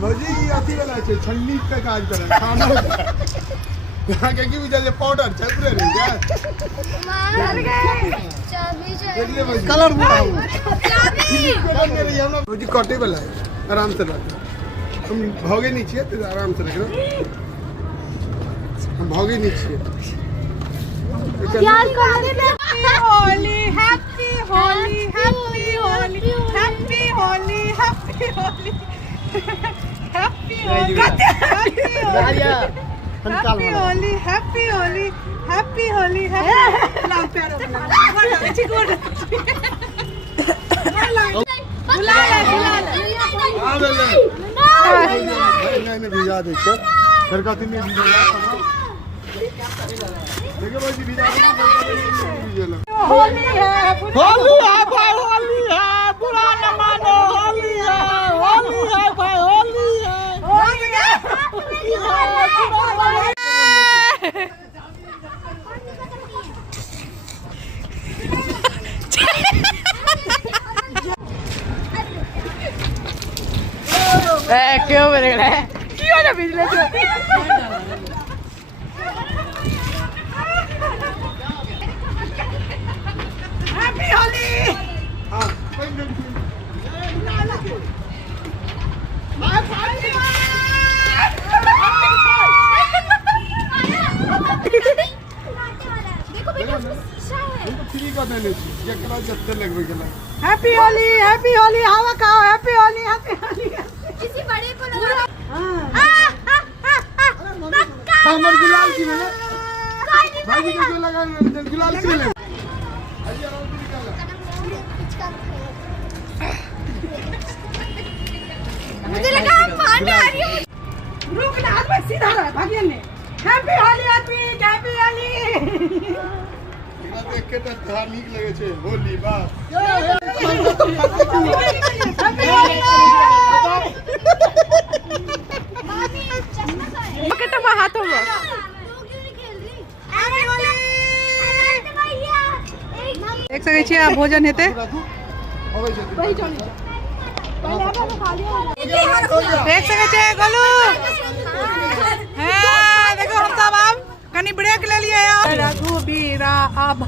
भौजी ये अथी वाला छै छन्नी पे काज करे खाना यहाँ के की बुझल पाउडर छै पूरे रे क्या चल गए चाबी कलर बुरा हो चाबी कर रही हम भौजी कटे वाला है आराम से रख हम भागे नहीं छिए तो आराम से रख हम भागे नहीं छिए यार Holi happy Holi happy Holi happy Holi happy Holi happy Holi happy Holi happy Holi happy Holi ना प्यारो बना अच्छी गुड बुला ले आ ले नहीं भिजा दे सर घर का दिन भिजा देखो भाई भिजा होली है भाई होली है बुरा न मानो होली है भाई होली है क्यों मेरे क्यों ना बिजली हैप्पी होली हां फ्री का देने जकरा जत्ते लगवे गेला हैप्पी होली हवा खाओ हैप्पी होली किसी बड़े को लगा हमर गुलाल की मिले भाई को जो लगा गुलाल की मिले मुझे लगा पानी आ रही है रुक ना हाथ में सीधा रहा भागियन ने हैप्पी होली हैप्पी होली देख के तो नीक लगे छे होली बस पकड़ तो हाथों में एक सके छी आ भोजन हेते एक सके छी गोलू हां देखो हम सब अब कनी ब्रेक ले लिए यार रघुबीरा अब